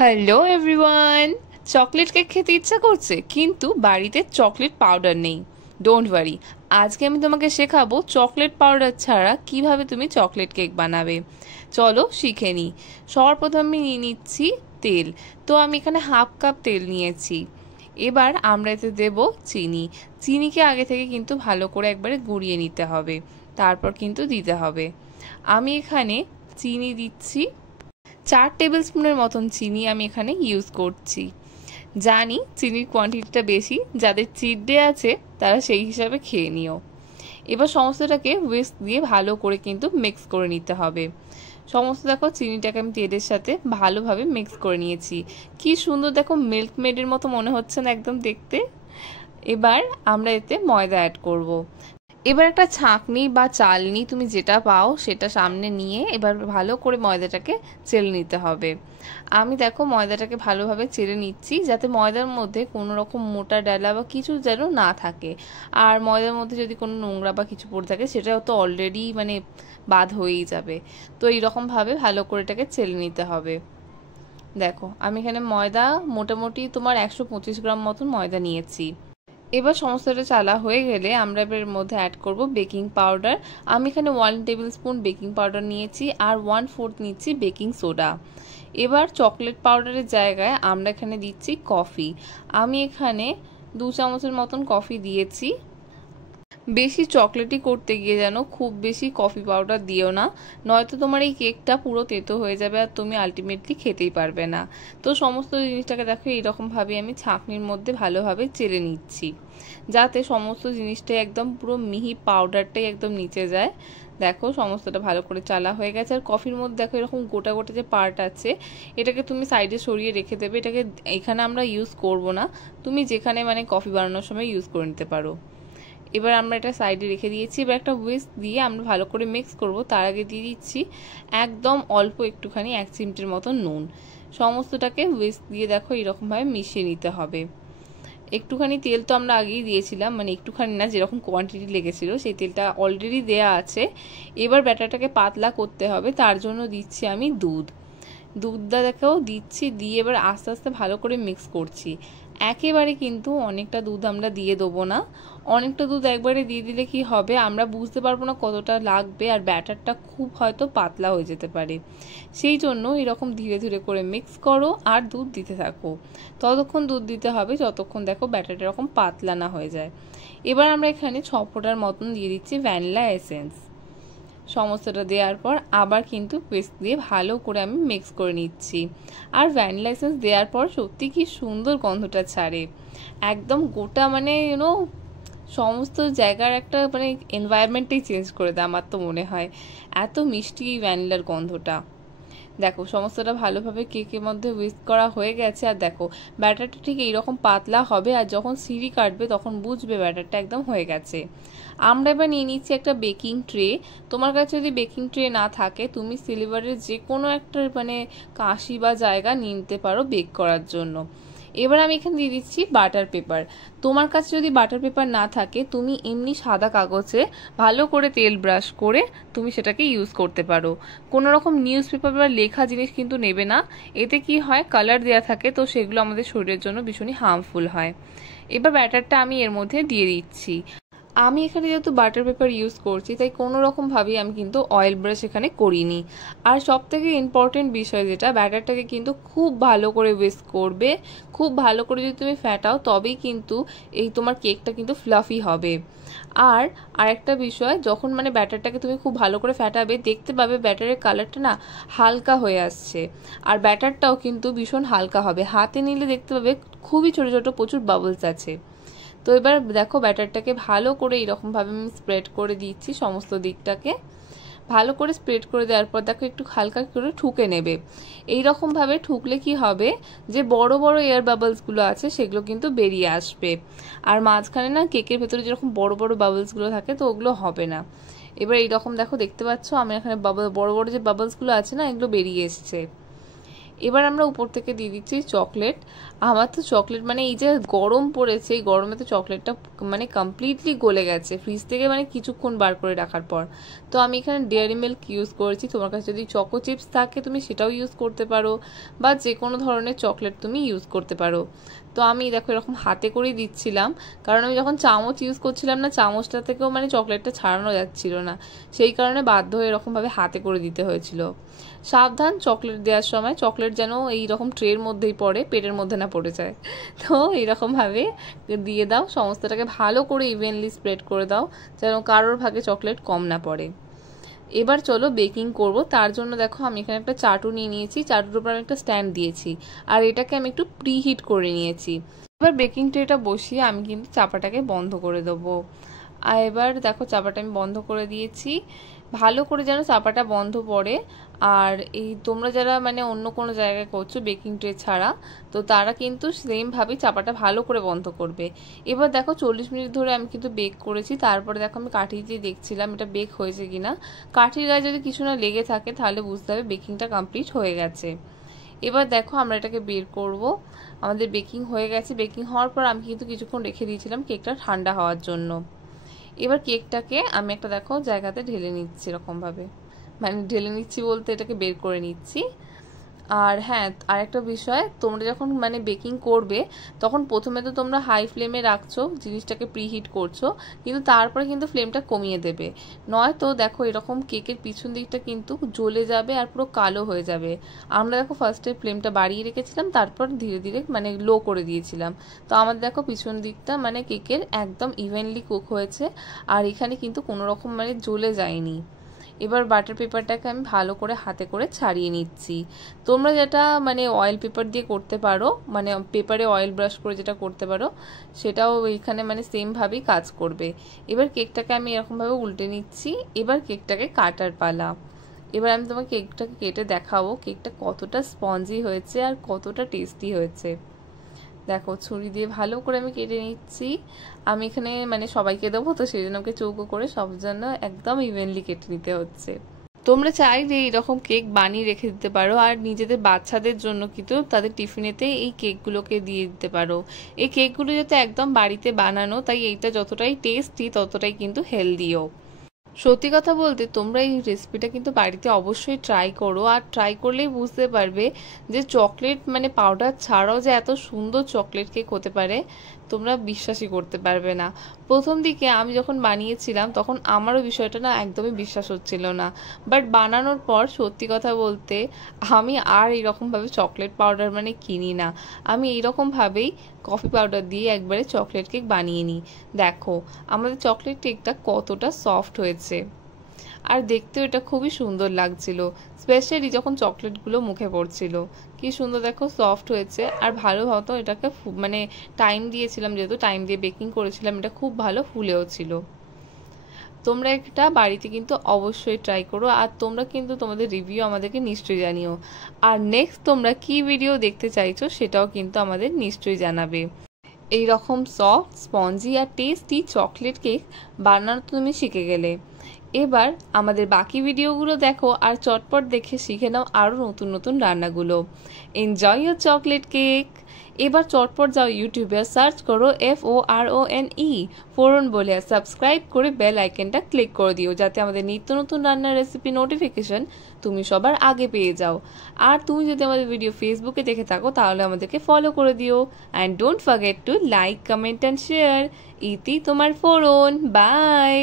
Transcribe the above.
Hello everyone. Chocolate cake খেতে ইচ্ছা করছে কিন্তু বাড়িতে চকলেট পাউডার নেই। ডোন্ট ওয়ারি, আজকে আমি তোমাকে শেখাবো চকলেট পাউডার ছাড়া কিভাবে তুমি চকলেট কেক বানাবে। চলো শিখে নিই। সর্বপ্রথম আমি নিয়ে নিচ্ছি তেল। তো আমি এখানে হাফ কাপ তেল নিয়েছি। এবার আমরা এতে দেব চিনি। চিনিকে আগে থেকে কিন্তু ভালো করে একবারে গুঁড়িয়ে নিতে হবে, তারপর কিন্তু দিতে হবে। আমি এখানে চিনি দিচ্ছি 4 টেবিল স্পুনের মতন চিনি আমি এখানে ইউজ করছি। জানি চিনির কোয়ান্টিটিটা বেশি, যাদের চিট ডে আছে তারা সেই হিসাবে খেয়ে নিও। এবার সমস্তটাকে হুইস্ক দিয়ে ভালো করে কিন্তু মিক্স করে নিতে হবে। সমস্ত দেখো চিনিটাকে আমি তেলের সাথে ভালোভাবে মিক্স করে নিয়েছি। কি সুন্দর দেখো, মিল্ক মেডের মতো মনে হচ্ছে না একদম দেখতে। এবার আমরা এতে ময়দা অ্যাড করব। এবার একটা ছাঁকনি বা চালনি তুমি যেটা পাও সেটা সামনে নিয়ে এবার ভালো করে ময়দাটাকে চেলে নিতে হবে। আমি দেখো ময়দাটাকে ভালোভাবে চেলে নিচ্ছি, যাতে ময়দার মধ্যে কোনো রকম মোটা ডালা বা কিছু যেন না থাকে। আর ময়দার মধ্যে যদি কোনো নোংরা বা কিছু পড়ে থাকে সেটাও তো অলরেডি বাদ হয়েই যাবে। তো এইরকমভাবে ভালো করে এটাকে চেলে নিতে হবে। দেখো আমি এখানে ময়দা মোটামুটি তোমার 125 গ্রাম মতন ময়দা নিয়েছি। এবার সমস্তটা চালা হয়ে গেলে আমরা এর মধ্যে অ্যাড করব বেকিং পাউডার। আমি এখানে 1 টেবিল স্পুন বেকিং পাউডার নিয়েছি আর 1/4 নিচ্ছি বেকিং সোডা। এবার চকলেট পাউডারের জায়গায় আমরা এখানে দিচ্ছি কফি। আমি এখানে 2 চামচের মতন কফি দিয়েছি। বেশি চকলেটি করতে গিয়ে যেন খুব বেশি কফি পাউডার দিও না, নয়তো তোমার এই কেকটা পুরো তেতো হয়ে যাবে আর তুমি আলটিমেটলি খেতেই পারবে না। তো সমস্ত জিনিসটাকে দেখো এইরকমভাবে আমি ছাঁকনির মধ্যে ভালোভাবে চেলে নিচ্ছি, যাতে সমস্ত জিনিসটাই একদম পুরো মিহি পাউডারটাই একদম নিচে যায়। দেখো সমস্তটা ভালো করে চালা হয়ে গেছে। আর কফির মধ্যে দেখো এরকম গোটা গোটা যে পার্ট আছে এটাকে তুমি সাইডে সরিয়ে রেখে দেবে। এটাকে এখানে আমরা ইউজ করব না, তুমি যেখানে কফি বানানোর সময় ইউজ করে নিতে পারো। এবার আমরা এটা সাইডে রেখে দিয়েছি। এবার একটা হুইস্ক দিয়ে আমরা ভালো করে মিক্স করব। তার আগে দিয়ে দিচ্ছি একদম অল্প একটুখানি 1 চিমটির মতো নুন। সমস্তটাকে হুইস্ক দিয়ে দেখো এরকমভাবে মিশিয়ে নিতে হবে। একটুখানি তেল তো আমরা আগেই দিয়েছিলাম, একটুখানি না, যেরকম কোয়ান্টিটি লেগেছিল সেই তেলটা অলরেডি দেয়া আছে। এবার ব্যাটারটাকে পাতলা করতে হবে, তার জন্য দিচ্ছি আমি দুধটাকেও দিচ্ছি, দিয়ে এবার আস্তে আস্তে ভালো করে মিক্স করছি। একেবারে কিন্তু অনেকটা দুধ আমরা দিয়ে দেবো না। অনেকটা দুধ একবারে দিয়ে দিলে কি হবে, আমরা বুঝতে পারবো না কতটা লাগবে আর ব্যাটারটা খুব হয়তো পাতলা হয়ে যেতে পারে। সেই জন্য এরকম ধীরে ধীরে করে মিক্স করো আর দুধ দিতে থাকো। ততক্ষণ দুধ দিতে হবে যতক্ষণ দেখো ব্যাটারটা এরকম পাতলা না হয়ে যায়। এবার আমরা এখানে 6 ফোঁটার মতন দিয়ে দিচ্ছি ভ্যানিলা এসেন্স। সমস্তটা দেওয়ার পর আবার কিন্তু পেস্ট দিয়ে ভালো করে আমি মিক্স করে নিচ্ছি। আর ভ্যানিলা এসেন্স দেওয়ার পর সত্যি কি সুন্দর গন্ধটা ছাড়ে, একদম গোটা সমস্ত জায়গার একটা এনভায়রনমেন্টটাই চেঞ্জ করে দেয় আমার তো মনে হয়। এত মিষ্টি এই ভ্যানিলার গন্ধটা। দেখো সমস্তটা ভালোভাবে কেকের মধ্যে হুইস্ক করা হয়ে গেছে। আর দেখো ব্যাটারটা ঠিক এইরকম পাতলা হবে, আর যখন সিঁড়ি কাটবে তখন বুঝবে ব্যাটারটা একদম হয়ে গেছে। আমরা এবার নিয়ে নিচ্ছি একটা বেকিং ট্রে। তোমার কাছে যদি বেকিং ট্রে না থাকে তুমি সিলভারের যে কোনো একটা কাঁচি বা জায়গা নিয়ে নিতে পারো বেক করার জন্য। এবার আমি এখানে দিয়ে দিচ্ছি বাটার পেপার। তোমার কাছে যদি বাটার পেপার না থাকে তুমি এমনি সাদা কাগজে ভালো করে তেল ব্রাশ করে তুমি সেটাকে ইউজ করতে পারো। কোনো রকম নিউজ পেপার বা লেখা জিনিস কিন্তু নেবে না, এতে কি হয় কালার দেওয়া থাকে, তো সেগুলো আমাদের শরীরের জন্য ভীষণই হার্মফুল হয়। এবার ব্যাটারটা আমি এর মধ্যে দিয়ে দিচ্ছি। আমি এখানে যেহেতু বাটার পেপার ইউজ করছি তাই কোনো রকমভাবেই আমি কিন্তু অয়েল ব্রাশ এখানে করিনি। আর সব থেকে ইম্পর্টেন্ট বিষয় যেটা, ব্যাটারটাকে কিন্তু খুব ভালো করে উইস্ক করবে। খুব ভালো করে যদি তুমি ফ্যাটাও তবেই কিন্তু এই তোমার কেকটা কিন্তু ফ্লাফি হবে। আর আরেকটা বিষয়, যখন ব্যাটারটাকে তুমি খুব ভালো করে ফ্যাটাবে দেখতে পাবে ব্যাটারের কালারটা না হালকা হয়ে আসছে, আর ব্যাটারটাও কিন্তু ভীষণ হালকা হবে। হাতে নিলে দেখতে পাবে খুবই ছোট ছোট প্রচুর বাবলস আছে। তো এবার দেখো ব্যাটারটাকে ভালো করে এরকমভাবে আমি স্প্রেড করে দিচ্ছি সমস্ত দিকটাকে। ভালো করে স্প্রেড করে দেওয়ার পর দেখো একটু হালকা করে ঠুকে নেবে। এইরকমভাবে ঠুকলে কি হবে, যে বড় বড় এয়ার বাবলসগুলো আছে সেগুলো কিন্তু বেরিয়ে আসবে। আর মাঝখানে না কেকের ভেতরে যেরকম বড় বড় বাবলসগুলো থাকে তো ওগুলো হবে না। এবার এইরকম দেখো দেখতে পাচ্ছ আমি এখানে বড় বড় যে বাবলসগুলো আছে না এগুলো বেরিয়ে এসছে। এবার আমরা উপর থেকে দিয়ে দিচ্ছি চকলেট। আমার তো চকলেট মানে এই যে গরম পড়েছে, এই গরমে তো চকলেটটা মানে কমপ্লিটলি গলে গেছে ফ্রিজ থেকে, মানে কিছুক্ষণ বার করে রাখার পর। তো আমি এখানে ডেয়ারি মিল্ক ইউজ করেছি। তোমার কাছে যদি চকো চিপস থাকে তুমি সেটাও ইউজ করতে পারো, বা যে কোনো ধরনের চকলেট তুমি ইউজ করতে পারো। তো আমি দেখো এরকম হাতে করেই দিচ্ছিলাম, কারণ আমি যখন চামচ ইউজ করছিলাম না, চামচটা থেকেও মানে চকলেটটা ছাড়ানো যাচ্ছিল না, সেই কারণে বাধ্য হয়ে এরকমভাবে হাতে করে দিতে হয়েছিল। সাবধান চকলেট দেওয়ার সময়, চকলেট যেন এইরকম ট্রের মধ্যেই পড়ে, পেটের মধ্যে না পড়ে যায়। তো এইরকমভাবে দিয়ে দাও, সমস্তটাকে ভালো করে ইভেনলি স্প্রেড করে দাও, যেন কারোর ভাগে চকলেট কম না পড়ে। এবার চলো বেকিং করব। তার জন্য দেখো আমি এখানে একটা চাটু নিয়ে নিয়েছি, চাটুর উপর আমি একটা স্ট্যান্ড দিয়েছি, আর এটাকে আমি একটু প্রিহিট করে নিয়েছি। এবার বেকিং ট্রেটা বসিয়ে আমি কিন্তু চাপাটাকে বন্ধ করে দেবো। আর এবার দেখো চাপাটা আমি বন্ধ করে দিয়েছি, ভালো করে যেন চাপাটা বন্ধ পড়ে। আর এই তোমরা যারা মানে অন্য কোনো জায়গায় করছো বেকিং ট্রে ছাড়া, তো তারা কিন্তু সেমভাবেই চাপাটা ভালো করে বন্ধ করবে। এবার দেখো 40 মিনিট ধরে আমি কিন্তু বেক করেছি। তারপরে দেখো আমি কাঠি দিয়ে দেখছিলাম এটা বেক হয়েছে কিনা। কাঠির গায়ে যদি কিছু না লেগে থাকে তাহলে বুঝতে হবে বেকিংটা কমপ্লিট হয়ে গেছে। এবার দেখো আমরা এটাকে বের করব। আমাদের বেকিং হয়ে গেছে। বেকিং হওয়ার পর আমি কিন্তু কিছুক্ষণ রেখে দিয়েছিলাম কেকটা ঠান্ডা হওয়ার জন্য। এবার কেকটাকে আমি একটা দেখো জায়গাতে ঢেলে নিচ্ছি, এরকমভাবে মানে ঢেলে নিচ্ছি বলতে এটাকে বের করে নিচ্ছি। আর হ্যাঁ, আরেকটা বিষয়, তোমরা যখন মানে বেকিং করবে তখন প্রথমে তো তোমরা হাই ফ্লেমে রাখছো, জিনিসটাকে প্রিহিট করছো, কিন্তু তারপরে কিন্তু ফ্লেমটা কমিয়ে দেবে, নয়তো দেখো এরকম কেকের পিছন দিকটা কিন্তু জ্বলে যাবে আর পুরো কালো হয়ে যাবে। আমরা দেখো ফার্স্টে ফ্লেমটা বাড়িয়ে রেখেছিলাম, তারপর ধীরে ধীরে মানে লো করে দিয়েছিলাম। তো আমাদের দেখো পিছন দিকটা মানে কেকের একদম ইভেনলি কুক হয়েছে, আর এখানে কিন্তু কোনো রকম মানে জ্বলে যায়নি। এবার বাটার পেপারটাকে আমি ভালো করে হাতে করে ছাড়িয়ে নিচ্ছি। তোমরা যেটা মানে অয়েল পেপার দিয়ে করতে পারো, মানে পেপারে অয়েল ব্রাশ করে যেটা করতে পারো, সেটাও এখানে মানে সেমভাবেই কাজ করবে। এবার কেকটাকে আমি এরকমভাবে উল্টে নিচ্ছি। এবার কেকটাকে কাটার পালা। এবার আমি তোমাকে কেকটাকে কেটে দেখাবো কেকটা কতটা স্পঞ্জি হয়েছে আর কতটা টেস্টি হয়েছে। দেখো ছুরি দিয়ে ভালো করে আমি কেটে নিচ্ছি। আমি এখানে মানে সবাইকে দেবো, তো সেই জন্য আমাকে চৌকো করে সব জন্য একদম ইভেনলি কেটে নিতে হচ্ছে। তোমরা চাইলে এইরকম কেক বানিয়ে রেখে দিতে পারো, আর নিজেদের বাচ্চাদের জন্য কিন্তু তাদের টিফিনেতে এই কেকগুলোকে দিয়ে দিতে পারো। এই কেকগুলো যাতে একদম বাড়িতে বানানো, তাই এইটা যতটাই টেস্টি ততটাই কিন্তু হেলদিও। সত্যি কথা বলতে তোমরা এই রেসিপিটা কিন্তু বাড়িতে অবশ্যই ট্রাই করো, আর ট্রাই করলেই বুঝতে পারবে যে চকলেট মানে পাউডার ছাড়াও যে এত সুন্দর চকলেট কেক হতে পারে, তোমরা বিশ্বাসই করতে পারবে না। প্রথম দিকে আমি যখন বানিয়েছিলাম তখন আমারও বিষয়টা না একদমই বিশ্বাস হচ্ছিল না, বাট বানানোর পর সত্যি কথা বলতে আমি আর এইরকমভাবে চকলেট পাউডার মানে কিনি না, আমি এইরকমভাবেই কফি পাউডার দিয়ে একবারে চকলেট কেক বানিয়ে নিই। দেখো আমাদের চকলেট কেকটা কতটা সফট হয়েছে, আর দেখতেও এটা খুবই সুন্দর লাগছিল, স্পেশালি যখন চকলেটগুলো মুখে পড়ছিল। কি সুন্দর দেখো সফট হয়েছে, আর ভালো হতো এটাকে মানে টাইম দিয়েছিলাম, যেহেতু টাইম দিয়ে বেকিং করেছিলাম, এটা খুব ভালো ফুলেও ছিল। তোমরা এটা বাড়িতে কিন্তু অবশ্যই ট্রাই করো, আর তোমরা কিন্তু তোমাদের রিভিউ আমাদেরকে নিশ্চয়ই জানিও। আর নেক্সট তোমরা কি ভিডিও দেখতে চাইছো সেটাও কিন্তু আমাদের নিশ্চয়ই জানাবে। এই রকম সফট স্পঞ্জি আর টেস্টি চকলেট কেক বানানো তুমি শিখে গেলে। এবার আমাদের বাকি ভিডিওগুলো দেখো আর চটপট দেখে শিখে নাও আরও নতুন নতুন রান্নাগুলো। Enjoy your chocolate cake. এবার চটপট যাও ইউটিউবে সার্চ করো FORONE ফোরন বলে, আর সাবস্ক্রাইব করে বেল আইকনটা ক্লিক করে দিও, যাতে আমাদের নিত্য নতুন রান্নার রেসিপি নোটিফিকেশন তুমি সবার আগে পেয়ে যাও। আর তুমি যদি আমাদের ভিডিও ফেসবুকে দেখে থাকো তাহলে আমাদেরকে ফলো করে দিও। And don't forget to like, comment and share. ইতি তোমার ফোরন। বাই।